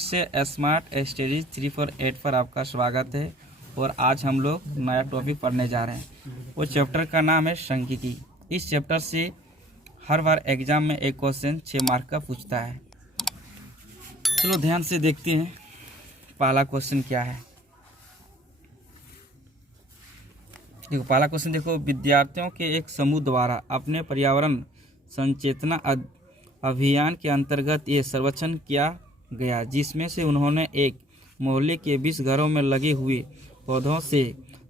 से smart studies 348 पर आपका स्वागत है। और आज हम लोग नया टॉपिक पढ़ने जा रहे हैं। वो चैप्टर का नाम है सांख्यिकी। इस चैप्टर से हर बार एग्जाम में एक क्वेश्चन 6 मार्क का पूछता है। चलो ध्यान से देखते हैं पहला क्वेश्चन क्या है। देखो पहला क्वेश्चन देखो, विद्यार्थियों के एक समूह द्वारा अपने पर्यावरण संचेतना अभियान के अंतर्गत ये सर्वेक्षण किया गया, जिसमें से उन्होंने एक मोहल्ले के 20 घरों में लगे हुए पौधों से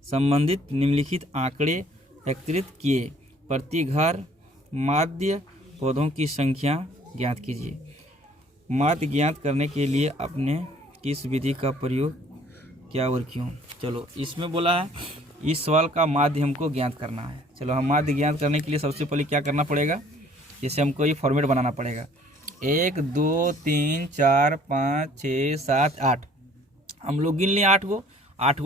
संबंधित निम्नलिखित आंकड़े एकत्रित किए। प्रति घर माध्य पौधों की संख्या ज्ञात कीजिए। माध्य ज्ञात करने के लिए आपने किस विधि का प्रयोग किया और क्यों। चलो इसमें बोला है इस सवाल का माध्य हमको ज्ञात करना है। चलो हम माध्य ज्ञात करने के लिए सबसे पहले क्या करना पड़ेगा, जैसे हमको ये फॉर्मेट बनाना पड़ेगा। 1 2 3 4 5 6 7 8, हम लोग गिन लिए 8 गो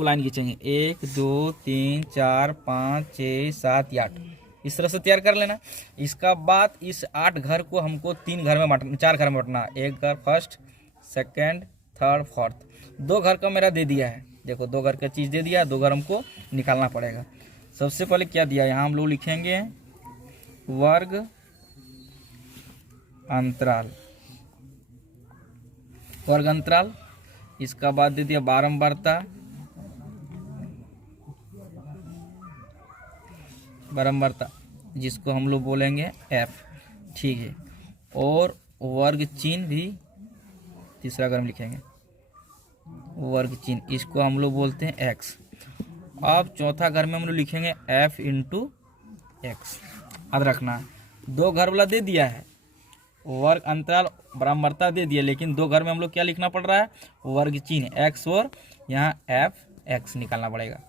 लाइन खींचेंगे। 1 2 3 4 5 6 7 8, इस तरह से तैयार कर लेना। इसका बाद इस 8 घर को हमको 4 घर में बांटना। एक घर फर्स्ट, सेकंड, थर्ड, फोर्थ। 2 घर का मेरा दे दिया है। देखो 2 घर का चीज़ दे दिया, 2 घर हमको निकालना पड़ेगा। सबसे पहले क्या दिया, यहाँ हम लोग लिखेंगे वर्ग अंतराल। वर्ग अंतराल, इसका बाद दे दिया बारंबारता। जिसको हम लोग बोलेंगे एफ, ठीक है। और वर्ग चिन्ह भी तीसरा घर में लिखेंगे, वर्ग चिन्ह, इसको हम लोग बोलते हैं एक्स। अब चौथा घर में हम लोग लिखेंगे एफ इंटू एक्स। याद रखना 2 घर वाला दे दिया है, वर्ग अंतराल बराबरता दे दिया, लेकिन 2 घर में हम लोग क्या लिखना पड़ रहा है, वर्ग चिन्ह एक्स और यहाँ एफ एक्स निकालना पड़ेगा।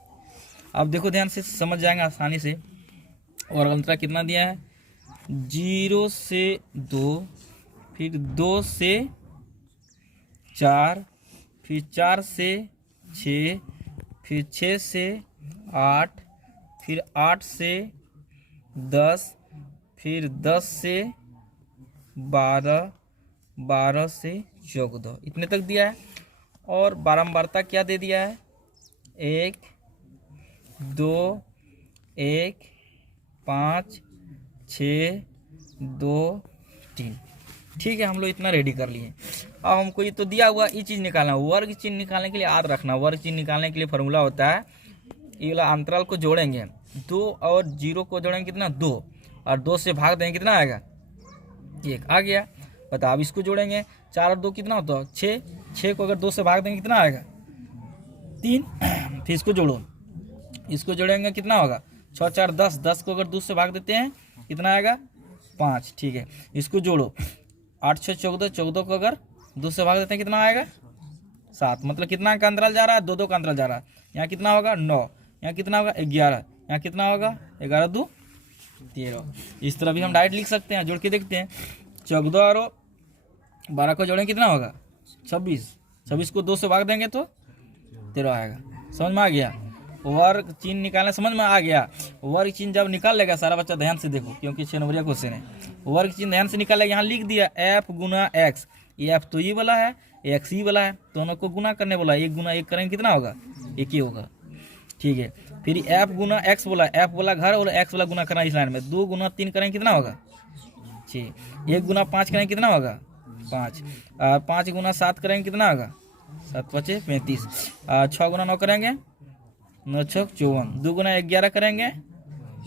अब देखो ध्यान से समझ जाएंगे आसानी से। वर्ग अंतराल कितना दिया है, 0 से 2, फिर 2 से 4, फिर 4 से 6, फिर 6 से 8, फिर 8 से 10, फिर 10 से 12, 12 से 14, इतने तक दिया है। और बारंबारता क्या दे दिया है, 1 2 1 5 6 2 3, ठीक है। हम लोग इतना रेडी कर लिए। अब हमको ये तो दिया हुआ ये चीज़ निकालना। वर्ग चिन्ह निकालने के लिए याद रखना, वर्ग चिन्ह निकालने के लिए फॉर्मूला होता है, ये वाला अंतराल को जोड़ेंगे, 2 और 0 को जोड़ेंगे कितना 2, और 2 से भाग देंगे कितना आएगा 1, आ गया। बता अब इसको जोड़ेंगे, 4 और 2 कितना होता है 6, 6 को अगर 2 से भाग देंगे कितना आएगा 3। फिर इसको जोड़ो, इसको जोड़ेंगे कितना होगा 6 4 10, 10 को अगर 2 से भाग देते हैं कितना आएगा 5, ठीक है। इसको जोड़ो, 8 6 14, 14 को अगर 2 से भाग देते हैं कितना आएगा 7। मतलब कितना का अंतराल जा रहा है, 2 2 का अंतराल जा रहा है। यहाँ कितना होगा 9, यहाँ कितना होगा 11, यहाँ कितना होगा 11 2 13। इस तरह भी हम डायरेक्ट लिख सकते हैं, जोड़ के देखते हैं। 14 और 12 को जोड़ें कितना होगा 26, 26 को 2 से भाग देंगे तो 13 आएगा। समझ में आ गया। वर्ग चिन्ह निकालना समझ में आ गया। वर्ग चिन्ह जब निकाल लेगा सारा बच्चा ध्यान से देखो, क्योंकि 6 नंबरिया क्वेश्चन है। वर्ग चिन्ह ध्यान से निकाल लेगा, यहाँ लिख दिया एफ गुना एक्स। ये एफ तो ये वाला है, एक्स ही वाला है, दोनों को गुना करने बोला। 1 गुना 1 करेंगे कितना होगा 1 ही होगा, ठीक है। फिर एफ गुना एक्स बोला, एफ वाला घर और एक्स वाला गुना करना इस लाइन में। 2 गुना 3 करेंगे कितना होगा 6। 1 गुना 5 करेंगे कितना होगा 5। 5 गुना 7 करेंगे कितना होगा 7 5 35। 6 गुना 9 करेंगे 9 6 54। 2 गुना 11 करेंगे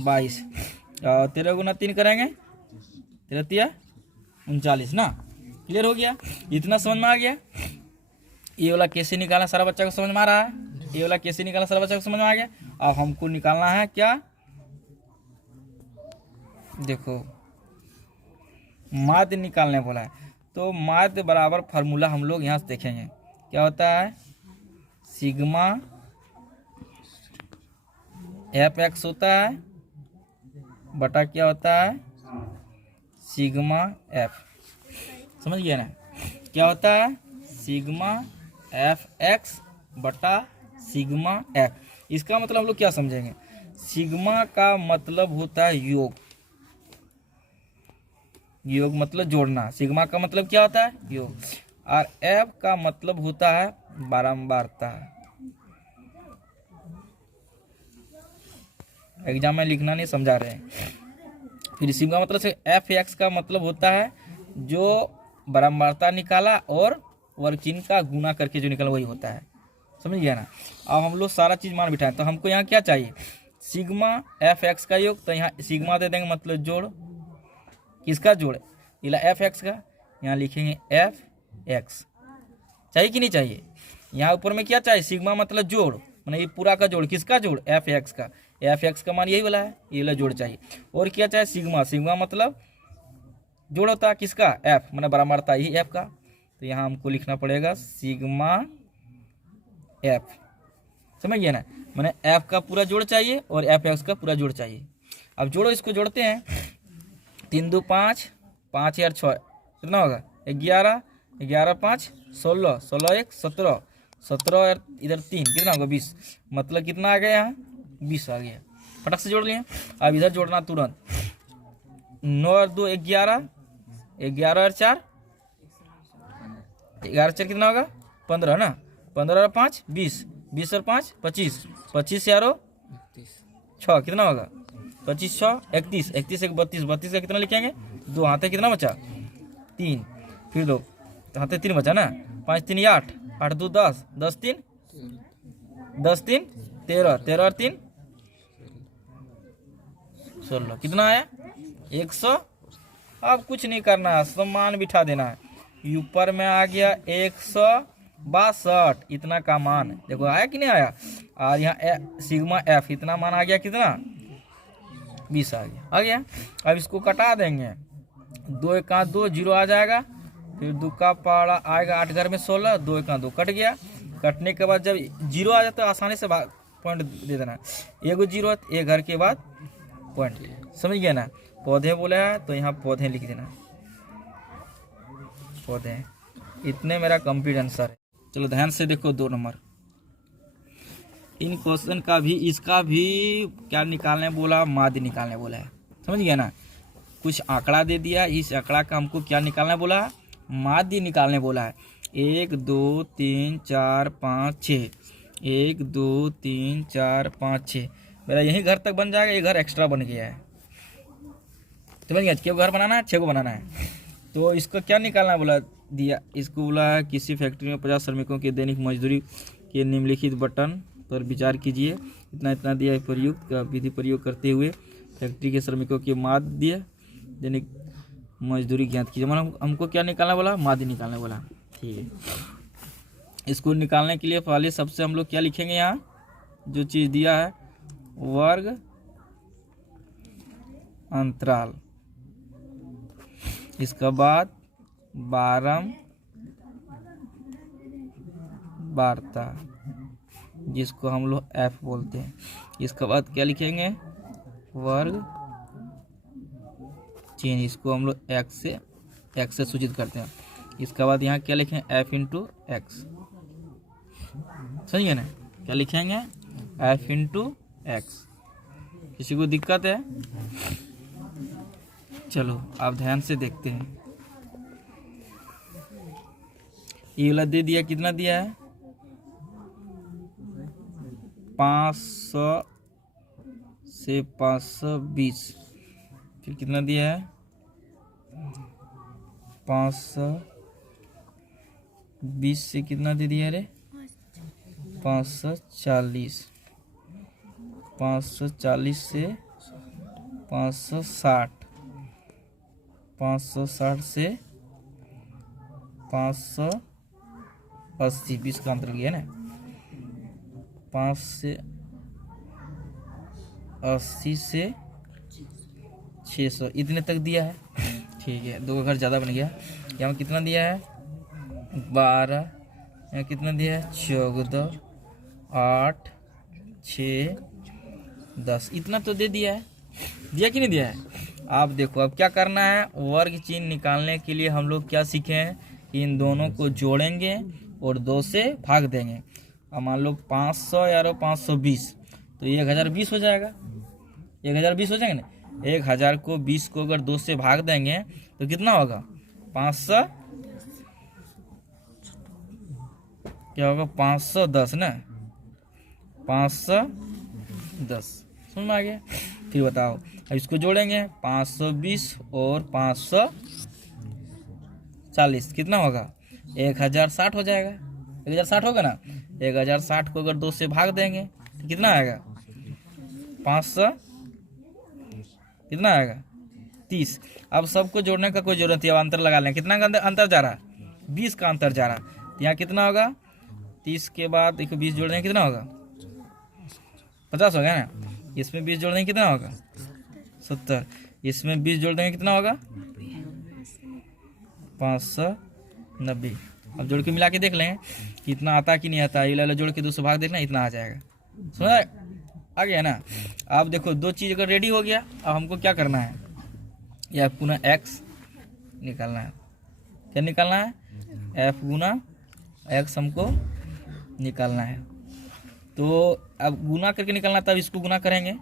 22। 13 गुना 3 करेंगे 13 39 ना। क्लियर हो गया, इतना समझ में आ गया। ये वाला कैसे निकालना सारा बच्चा को समझ में आ रहा है, ये वाला कैसे निकालना सारा बच्चा को समझ में आ गया। अब हमको निकालना है क्या, देखो माध्य निकालने बोला है, तो माध्य बराबर फार्मूला हम लोग यहाँ से देखेंगे क्या होता है, सिग्मा एफ एक्स होता है बटा क्या होता है सिग्मा एफ। समझ गया ना, क्या होता है सिग्मा एफ एक्स बटा सिग्मा एफ। इसका मतलब हम लोग क्या समझेंगे, सिग्मा का मतलब होता है योग, योग मतलब जोड़ना। सिग्मा का मतलब क्या होता है योग। और एफ का मतलब होता है बारंबारता। एग्जाम में लिखना नहीं, समझा रहे हैं। फिर सिग्मा मतलब से एफ एक्स का मतलब होता है जो बारंबारता निकाला और वर्ग चिन्ह का गुना करके जो निकला वही होता है, समझ गया ना। अब हम लोग सारा चीज मान बिठाएं, तो हमको यहाँ क्या चाहिए, सिग्मा एफ एक्स का योग, तो यहाँ सिग्मा दे देंगे मतलब जोड़, किसका जोड़, इला एफ एक्स का, यहाँ लिखेंगे एफ एक्स। चाहिए कि नहीं चाहिए। यहाँ ऊपर में क्या चाहिए, सिग्मा मतलब जोड़, मतलब ये पूरा का जोड़, किसका जोड़, एफ एक्स का। एफ एक्स का मान यही वाला है, ये वाला जोड़ चाहिए। और क्या चाहिए, सिग्मा, सिग्मा मतलब जोड़ होता है किसका, एफ, मतलब बराबरता ही एफ का। तो यहाँ हमको लिखना पड़ेगा सिग्मा एफ, समझ गया ना। मैंने एफ का पूरा जोड़ चाहिए और एफ एक्स का पूरा जोड़ चाहिए। अब जोड़ो, इसको जोड़ते हैं, 3 2 5, 5 यार 6, कितना होगा 11, 11 5 16, 16 1 17, 17 इधर 3, कितना होगा 20, मतलब कितना आ गया यहाँ 20 आ गया। फटक से जोड़ लिए। अब इधर जोड़ना तुरंत, 9 और 2 11, 11 और 4, 11 4 कितना होगा 15 ना, 15 और 5 20, 20 और 5 25, 25 यारो 6, कितना होगा 25 6 31, 31 1 32, 32 का कितना लिखेंगे 2, हाथ कितना बचा 3, फिर 2 हाथ 3 बचा ना, 5 3 8, 8 2 10, 10 3 13, 13 और 3 16, कितना आया 100। अब कुछ नहीं करना है, सम्मान बिठा देना है, ऊपर में आ गया 162, इतना का मान देखो आया कि नहीं आया। और यहाँ सिग्मा एफ इतना मान आ गया, कितना 20 आ गया, आ गया। अब इसको कटा देंगे, 2 1 2 0 आ जाएगा, फिर 2 का पारा आएगा 8 घर में 16, 2 1 2 कट गया। कटने के बाद जब 0 आ जाता है आसानी से पॉइंट दे देना, एगो 0 एक घर के बाद पॉइंट, समझ गया ना। पौधे बोला है तो यहाँ पौधे लिख देना, पौधे, इतने मेरा कंप्लीट आंसर है। चलो ध्यान से देखो 2 नंबर, इन क्वेश्चन का भी इसका भी क्या निकालने बोला, माध्य निकालने बोला है, समझ गया ना। कुछ आंकड़ा दे दिया, इस आंकड़ा का हमको क्या निकालना बोला है, माध्य निकालने बोला है। 1 2 3 4 5 6, 1 2 3 4 5 6, मेरा यही घर तक बन जाएगा, ये घर एक्स्ट्रा बन गया है, समझ गया। क्यों घर बनाना है, 6 को बनाना है। तो इसको क्या निकालना बोला दिया, इसको बोला है किसी फैक्ट्री में 50 श्रमिकों की दैनिक मजदूरी के निम्नलिखित बटन पर विचार कीजिए, इतना इतना दिया है, प्रयुक्त का विधि प्रयोग करते हुए फैक्ट्री के श्रमिकों की माध्य दैनिक मजदूरी ज्ञात कीजिए। मतलब हमको क्या निकालना बोला, माध्य निकालना बोला, ठीक है। इसको निकालने के लिए पहले सबसे हम लोग क्या लिखेंगे, यहाँ जो चीज़ दिया है वर्ग अंतराल, इसका बाद बारंबारता जिसको हम लोग एफ बोलते हैं, इसके बाद क्या लिखेंगे वर्ग चिन्ह, इसको हम लोग एक्स से सूचित करते हैं। इसके बाद यहाँ क्या लिखेंगे एफ इंटू एक्स, सही है ना, क्या लिखेंगे एफ इंटू एक्स। किसी को दिक्कत है, चलो आप ध्यान से देखते हैं। ये वाला दे दिया, कितना दिया है 500 से 520, फिर कितना दिया है 520 से कितना दे दिया रे 540, 540 से 560, 560 से 580, 20 का अंतर गया ना, 5 से 80 से 600, इतने तक दिया है, ठीक है। 2 का घर ज़्यादा बन गया। यहाँ कितना दिया है 12, यहाँ कितना दिया है 14, 8 6 10, इतना तो दे दिया है, दिया कि नहीं दिया है। आप देखो अब क्या करना है, वर्ग चिन्ह निकालने के लिए हम लोग क्या सीखे हैं, इन दोनों को जोड़ेंगे और 2 से भाग देंगे। अब मान लो 500 यारो 520, तो 1020 हो जाएगा, 1020 हो जाएगा ना। 1000 को 20 को अगर 2 से भाग देंगे तो कितना होगा 500, क्या होगा 510 ना, 510 समझ में आ गया। फिर बताओ अब इसको जोड़ेंगे 520 और 540 कितना होगा 1060 हो जाएगा। 1060 होगा ना, 1060 को अगर 2 से भाग देंगे तो कितना आएगा 500 कितना आएगा 30। अब सबको जोड़ने का कोई जरूरत है, अब अंतर लगा लें। कितना का अंतर जा रहा है 20 का अंतर जा रहा है। तो यहाँ कितना होगा 30 के बाद देखो 20 जोड़ देंगे कितना होगा 50 होगा ना। इसमें 20 जोड़ देंगे कितना होगा 70। इसमें 20 जोड़ देंगे कितना होगा 590। अब जोड़ के मिला के देख लें कितना आता कि नहीं आता। ये जोड़ के 2 से भाग देखना इतना आ जाएगा। समझ आ गया ना। अब देखो 2 चीज़ अगर रेडी हो गया, अब हमको क्या करना है, या पुनः x निकालना है। क्या निकालना है f गुना x हमको निकालना है। तो अब गुना करके निकालना, तब इसको गुना करेंगे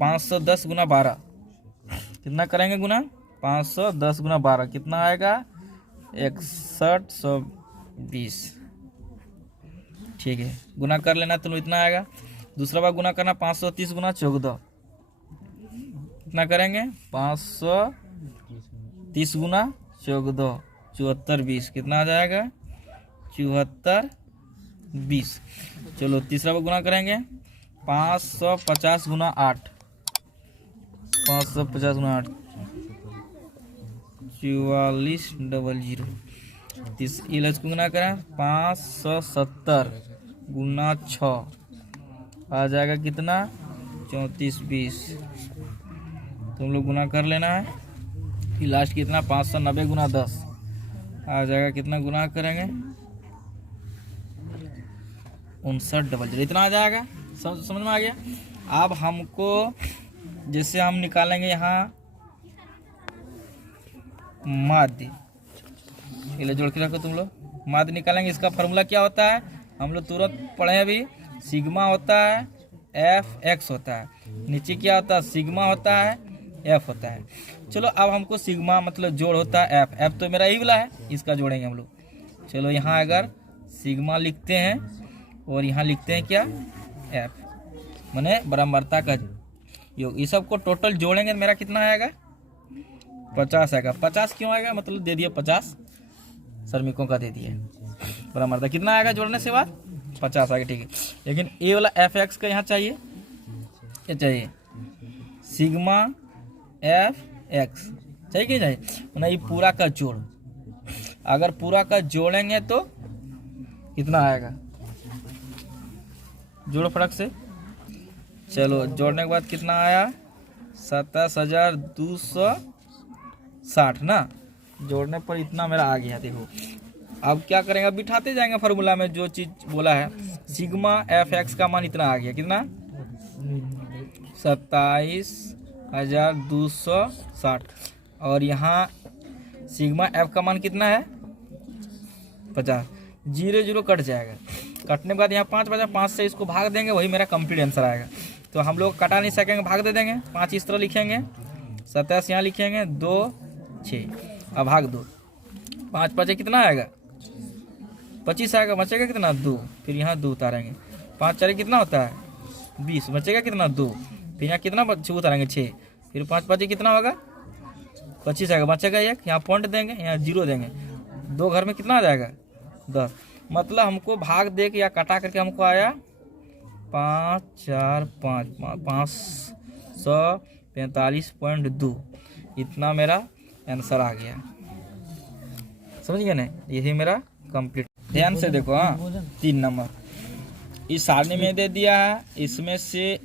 510 गुना 12 कितना करेंगे गुना 510 गुना 12 कितना आएगा 6120। ठीक है, गुना कर लेना तो इतना आएगा। दूसरा बार गुना करना 530 गुना 14 कितना करेंगे 530 गुना 14 7420 कितना आ जाएगा 7420। चलो तीसरा बार गुना करेंगे 550 गुना 8 550 गुना 8 4400। इसको गुना करें 570 गुना 6 आ जाएगा कितना 3420। तुम लोग गुना कर लेना है। फिर लास्ट कितना 590 गुना 10 आ जाएगा कितना गुना करेंगे 5900 इतना आ जाएगा। समझ में आ गया। अब हमको जैसे हम निकालेंगे यहाँ माध्य, ये जोड़ के रखो तुम लोग। माध्य निकालेंगे, इसका फॉर्मूला क्या होता है हम लोग तुरंत पढ़े अभी। सिग्मा होता है एफ एक्स होता है, नीचे क्या होता है सिग्मा होता है एफ होता है। चलो अब हमको सिग्मा मतलब जोड़ होता है एफ। एफ तो मेरा यही वाला है, इसका जोड़ेंगे हम लोग। चलो यहाँ अगर सिग्मा लिखते हैं और यहाँ लिखते हैं क्या एफ, माने बराबरता का योग। ये सबको टोटल जोड़ेंगे तो मेरा कितना आएगा 50 आएगा। 50 क्यों आएगा मतलब दे दिया 50 श्रमिकों का दे दिया बराबरता कितना आएगा जोड़ने से बाद 50 आएगा। ठीक है, लेकिन ए वाला एफ एक्स का यहाँ चाहिए, क्या चाहिए सिग्मा एफ एक्स चाहिए कि नहीं चाहिए, ना ये पूरा का जोड़। अगर पूरा का जोड़ेंगे तो कितना आएगा जोड़ो फर्क से। चलो जोड़ने के बाद कितना आया 27260 ना। जोड़ने पर इतना मेरा आ गया। देखो अब क्या करेंगे, बिठाते जाएंगे फार्मूला में जो चीज बोला है। सिग्मा एफ एक्स का मान इतना आ गया कितना 27260 और यहाँ सिग्मा एफ का मान कितना है 50। 0 0 कट जाएगा। कटने के बाद यहाँ 5 बचा, 5 से इसको भाग देंगे, वही मेरा कंप्लीट आंसर आएगा। तो हम लोग कटा नहीं सकेंगे, भाग दे देंगे। 5 इस तरह लिखेंगे, 27 यहाँ लिखेंगे, 2 6 अब भाग दो। 5 5 कितना आएगा 25 आएगा, बचेगा कितना 2। फिर यहाँ 2 उतारेंगे, 5 4 कितना होता है 20, बचेगा कितना 2। फिर यहाँ कितना उतारेंगे 6, फिर 5 5 कितना होगा 25 आएगा, बचेगा 1। यहाँ पॉइंट देंगे, यहाँ 0 देंगे, 2 घर में कितना आ जाएगा 10। मतलब हमको भाग दे के या कटा करके हमको आया 5 4 5 545.2 इतना मेरा आंसर आ गया। समझ गए ना, यही मेरा कंप्लीट। ध्यान से देखो, हाँ 3 नंबर इस सारणी में दे दिया है। इसमें से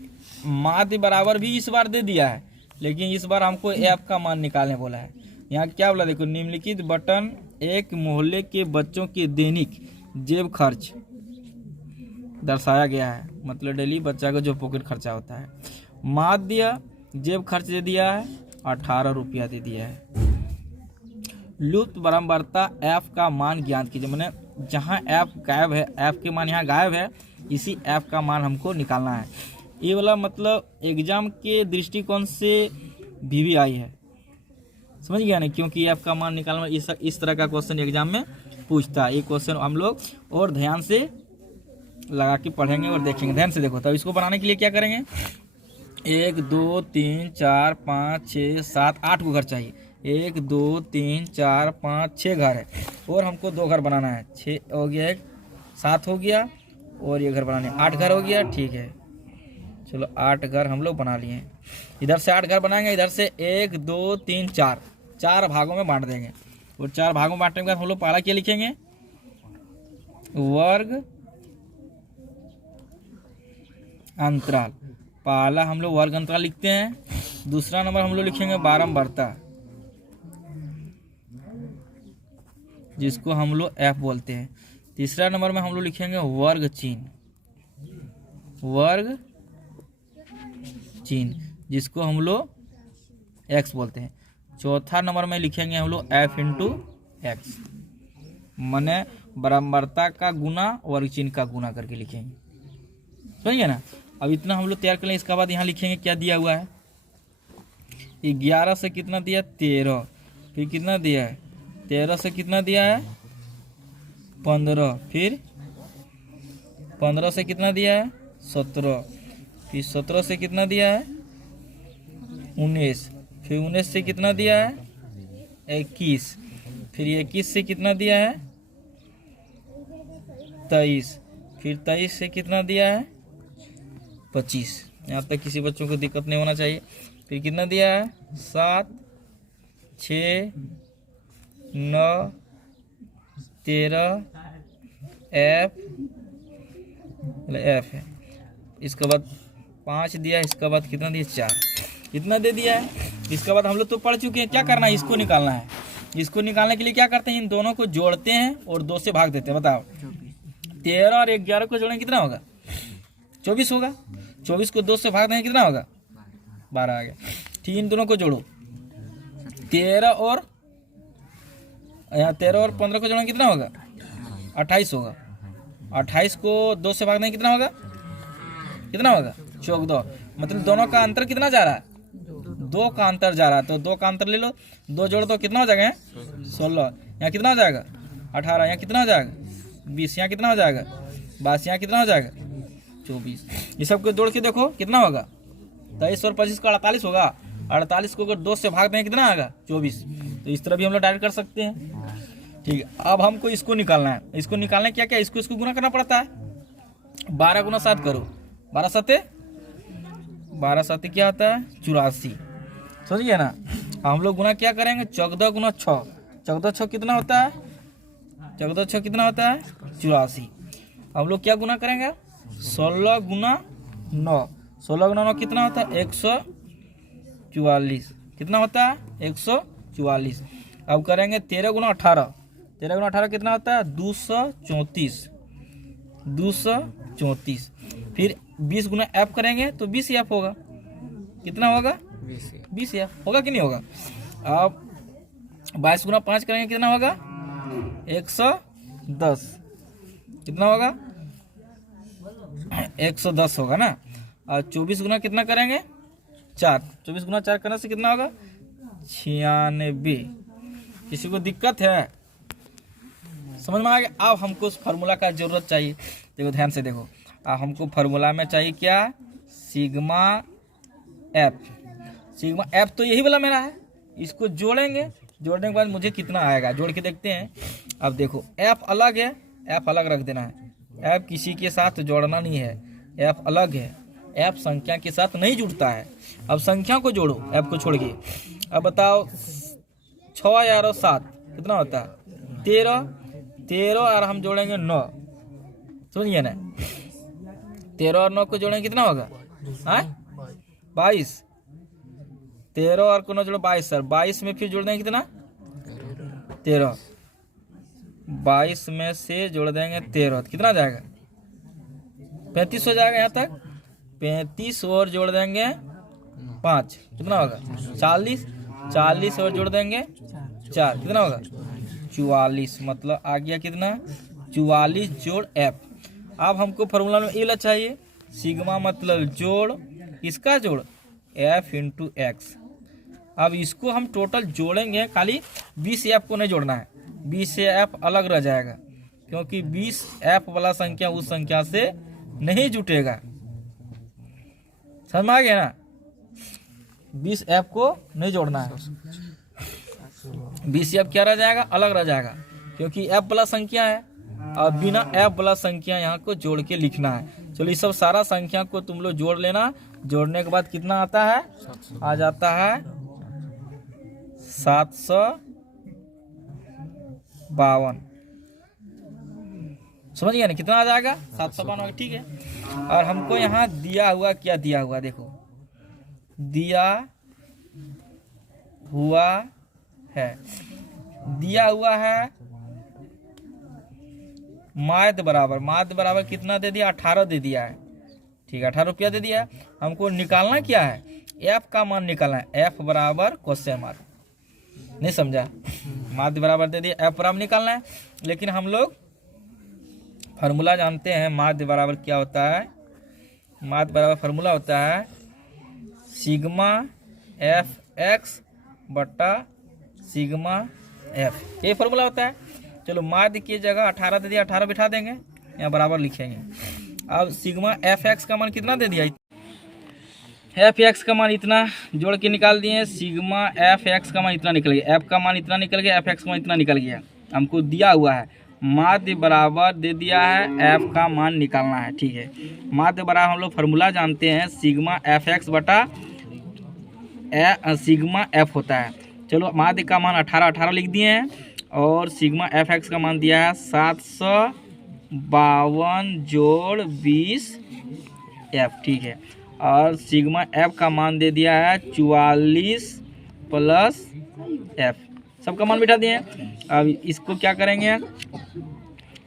माध्य बराबर भी इस बार दे दिया है, लेकिन इस बार हमको एफ का मान निकालने बोला है। यहाँ क्या बोला देखो, निम्नलिखित बटन एक मोहल्ले के बच्चों के दैनिक जेब खर्च दर्शाया गया है, मतलब डेली बच्चा का जो पॉकेट खर्चा होता है। माध्य जेब खर्च दे दिया है 18 रुपया दे दिया है। लुप्त बराबरता एफ का मान ज्ञात कीजिए, मैंने जहाँ एफ गायब है, एफ के मान यहाँ गायब है, इसी एफ का मान हमको निकालना है। ये वाला मतलब एग्जाम के दृष्टिकोण से भी आई है, समझ गया ना, क्योंकि एफ का मान निकालना इस तरह का क्वेश्चन एग्जाम में पूछता है। ये क्वेश्चन हम लोग और ध्यान से लगा के पढ़ेंगे और देखेंगे। ध्यान से देखो। तो इसको बनाने के लिए क्या करेंगे, 1 2 3 4 5 6 7 8 को घर चाहिए। 1 2 3 4 5 6 घर है और हमको 2 घर बनाना है। 6 हो गया, 1 7 हो गया और ये घर बनाने 8 घर हो गया। ठीक है, चलो 8 घर हम लोग बना लिए। इधर से 8 घर बनाएंगे, इधर से 1 2 3 4 4 भागों में बांट देंगे। और 4 भागों में बांटने के बाद हम लोग पहला क्या लिखेंगे, वर्ग अंतराल। पहला हम लोग वर्ग अंतराल लिखते हैं। दूसरा नंबर हम लोग लिखेंगे बारंबारता, जिसको हम लोग F बोलते हैं। तीसरा नंबर में हम लोग लिखेंगे वर्ग चिन्ह, वर्ग चिन्ह, जिसको हम लोग X बोलते हैं। चौथा नंबर में लिखेंगे हम लोग F इंटू एक्स, माने बारंबारता का गुना वर्ग चिन्ह का गुना करके लिखेंगे। समझिए ना। अब इतना हम लोग तैयार कर लें। इसके बाद यहाँ लिखेंगे क्या दिया हुआ है, 11 से कितना दिया 13, फिर कितना दिया है 13 से कितना दिया है 15, फिर 15 से कितना दिया है 17, फिर 17 से कितना दिया है 19, फिर 19 से कितना दिया है 21, फिर 21 से कितना दिया है 23, फिर 23 से कितना दिया है 25। यहाँ तक किसी बच्चों को दिक्कत नहीं होना चाहिए। फिर कितना दिया है 7 6 9 13 F है। इसके बाद 5 दिया, इसके बाद कितना दिया 4, इतना दे दिया है। इसके बाद हम लोग तो पढ़ चुके हैं, क्या करना है, इसको निकालना है। इसको निकालने के लिए क्या करते हैं, इन दोनों को जोड़ते हैं और 2 से भाग देते हैं। बताओ 13 और 11 को जोड़ेंगे कितना होगा 24 होगा। 24 को 2 से भाग देंगे कितना होगा 12 आ गया। ठीक, इन दोनों को जोड़ो, 13 और 15 को जोड़ेंगे कितना होगा 28 होगा। 28 को 2 से भाग देंगे कितना होगा 14। मतलब दोनों का अंतर कितना जा रहा है 2 का अंतर जा रहा है। तो 2 का अंतर ले लो, 2 जोड़ दो कितना हो जाएगा 16। यहाँ कितना हो जाएगा 18, यहाँ कितना हो जाएगा 20, यहाँ कितना हो जाएगा 22, यहाँ कितना हो जाएगा 24। ये सब को जोड़ के देखो कितना होगा 23 और 25 को 48 होगा। 48 को अगर 2 से भाग दें कितना आएगा 24। तो इस तरह भी हम लोग डायरेक्ट कर सकते हैं। ठीक है, अब हमको इसको निकालना है। इसको निकालने क्या क्या, इसको गुना करना पड़ता है। 12 गुना 7 करो, 12 7 क्या होता है 84। समझिए ना। हम लोग गुना क्या करेंगे 14 गुना 6, 14 6 कितना होता है 14 6 कितना होता है 84। हम लोग क्या गुना करेंगे 16 गुना 9, 16 गुना 9 कितना होता है 144, कितना होता है 144। अब करेंगे 13 गुना 18, 13 गुना 18 कितना होता है 234, 234। फिर 20 गुना F करेंगे तो 20 F होगा, कितना होगा 20 F होगा कि नहीं होगा। अब 22 गुना 5 करेंगे कितना होगा 110, कितना होगा 110 होगा ना। और 24 गुना कितना करेंगे 4, 24 गुना 4 करने से कितना होगा 96। किसी को दिक्कत है, समझ में आ गया। अब हमको उस फार्मूला का जरूरत चाहिए। देखो ध्यान से देखो, अब हमको फार्मूला में चाहिए क्या सिग्मा एफ। सिग्मा एफ तो यही वाला मेरा है, इसको जोड़ेंगे, जोड़ने के बाद मुझे कितना आएगा जोड़ के देखते हैं। अब देखो एफ अलग है, एफ अलग रख देना है। एफ किसी के साथ जोड़ना नहीं है, एफ अलग है, एफ संख्या के साथ नहीं जुड़ता है। अब संख्या को जोड़ो एफ को छोड़ के। अब बताओ 6 और 7 कितना होता है 13, 13 और हम जोड़ेंगे 9, सुनिए ना 13 और 9 को जोड़ेंगे कितना होगा 22। 13 और को 9 जोड़ो 22 सर, 22 में फिर जोड़ देंगे कितना 13, 22 में से जोड़ देंगे 13 तो कितना जाएगा 35 हो जाएगा। यहाँ तक 35 और जोड़ देंगे 5 कितना होगा 40, 40 और जोड़ देंगे 4 कितना होगा 44। मतलब आ गया कितना 44 जोड़ एफ। अब हमको फॉर्मूला में ये चाहिए सिग्मा मतलब जोड़, इसका जोड़ एफ इंटू एक्स। अब इसको हम टोटल जोड़ेंगे, खाली 20 एफ को नहीं जोड़ना है, बी से एफ अलग रह जाएगा, क्योंकि 20 एफ वाला संख्या उस संख्या से नहीं जुटेगा। समझ में आ गया ना? 20 एफ को नहीं जोड़ना है, 20 एफ क्या रह जाएगा, अलग रह जाएगा, क्योंकि एफ वाला संख्या है और बिना एफ वाला संख्या यहाँ को जोड़ के लिखना है। चलो ये सब सारा संख्या को तुम लोग जोड़ लेना। जोड़ने के बाद कितना आता है, आ जाता है 752। समझ गया ना कितना आ जाएगा, 752। ठीक है। और हमको यहाँ दिया हुआ क्या दिया हुआ, देखो दिया हुआ है, दिया हुआ है माध्य बराबर कितना दे दिया, 18 दे दिया है। ठीक है, 18 रुपया दे दिया है। हमको निकालना क्या है, एफ का मान निकालना है। एफ बराबर क्वेश्चन मार्क, नहीं समझा, माध्य बराबर दे दिया, एफ बराबर निकालना है। लेकिन हम लोग फार्मूला जानते हैं, माध्य बराबर क्या होता है, माध्य बराबर फार्मूला होता है सिग्मा एफ एक्स बटा सिग्मा एफ, ये फार्मूला होता है। चलो माध्य की जगह 18 दे दिया, 18 बिठा देंगे, यहाँ बराबर लिखेंगे। अब सिग्मा एफ एक्स का मान कितना दे दिया, एफ एक्स का मान इतना जोड़ के निकाल दिए। सिग्मा एफ एक्स का मान इतना निकल गया, एफ का मान इतना निकल गया, एफ एक्स का मान इतना निकल गया। हमको दिया हुआ है माध्य बराबर दे दिया है, एफ का मान निकालना है। ठीक है, माध्य बराबर हम लोग फार्मूला जानते हैं सिग्मा एफ एक्स बटा सिग्मा एफ होता है। चलो माध्य का मान 18 लिख दिए हैं और सिग्मा एफ एक्स का मान दिया है 752 जोड़ 20 एफ। ठीक है, और सिग्मा एफ का मान दे दिया है 44 प्लस एफ, सबका मान बिठा दिए हैं। अब इसको क्या करेंगे,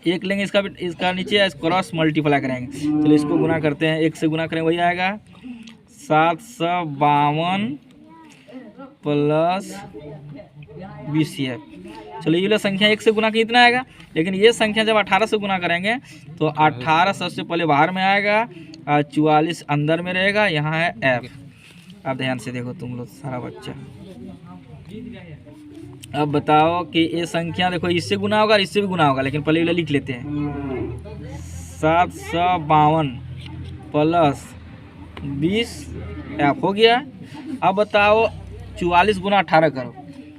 एक लेंगे, इसका नीचे क्रॉस मल्टीप्लाई करेंगे। चलो इसको गुना करते हैं, 1 से गुना करेंगे वही आएगा 752 प्लस 20 एफ। चलो ये संख्या 1 से गुना के इतना आएगा, लेकिन ये संख्या जब 18 से गुना करेंगे तो 18 सबसे पहले बाहर में आएगा और 44 अंदर में रहेगा, यहाँ है एफ। अब ध्यान से देखो तुम लोग सारा बच्चा, अब बताओ कि ये संख्या देखो इससे गुना होगा और इससे भी गुना होगा, लेकिन पहले ये लिख लेते हैं 752 प्लस 20 एफ हो गया। अब बताओ 44 गुना 18 करो,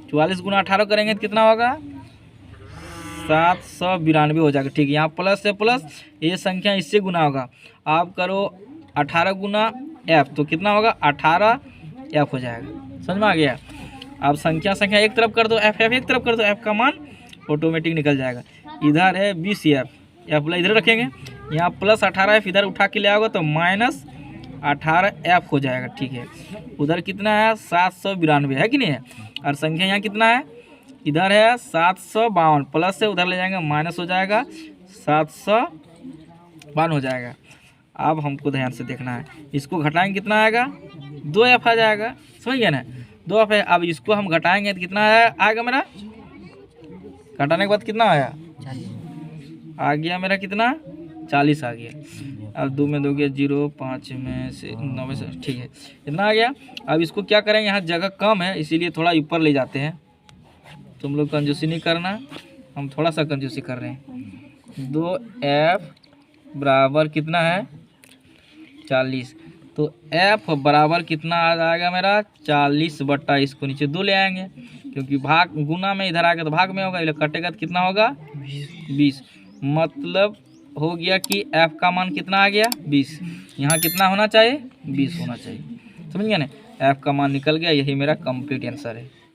44 गुना 18 करेंगे तो कितना होगा, 792 हो जाएगा। ठीक है, यहाँ प्लस से प्लस, ये संख्या इससे गुना होगा। आप करो 18 गुना एफ तो कितना होगा, 18 एफ हो जाएगा। समझ में आ गया? अब संख्या एक तरफ कर दो, एफ एक तरफ कर दो, एफ का मान ऑटोमेटिक निकल जाएगा। इधर है 20 एफ, एफ इधर रखेंगे, यहाँ प्लस 18 एफ इधर उठा के ले आओगे तो माइनस 18 एफ हो जाएगा। ठीक है, उधर कितना है 792 है कि नहीं है, और संख्या यहाँ कितना है, इधर है 752, प्लस से उधर ले जाएंगे माइनस हो जाएगा 752 हो जाएगा। अब हमको ध्यान से देखना है, इसको घटाएंगे कितना आएगा, 2 एफ आ जाएगा। समझ गया ना, 2 एफ है। अब इसको हम घटाएंगे तो कितना आएगा मेरा, घटाने के बाद कितना आया, आ गया मेरा कितना, 40 आ गया। अब 2 में 2 गया 0, 5 में से 9 में से, ठीक है इतना आ गया। अब इसको क्या करेंगे, यहाँ जगह कम है इसीलिए थोड़ा ऊपर ले जाते हैं। तुम लोग कंजूसी नहीं करना, हम थोड़ा सा कंजूसी कर रहे हैं। 2f बराबर कितना है, 40। तो f बराबर कितना आ जाएगा मेरा, 40 बट्टा इसको नीचे 2 ले आएंगे, क्योंकि भाग गुना में इधर आ गया तो भाग में होगा, कटेगा तो कितना होगा 20। मतलब हो गया कि f का मान कितना आ गया 20। यहाँ कितना होना चाहिए 20 होना चाहिए। समझ गया ना, f का मान निकल गया, यही मेरा कंप्लीट आंसर है।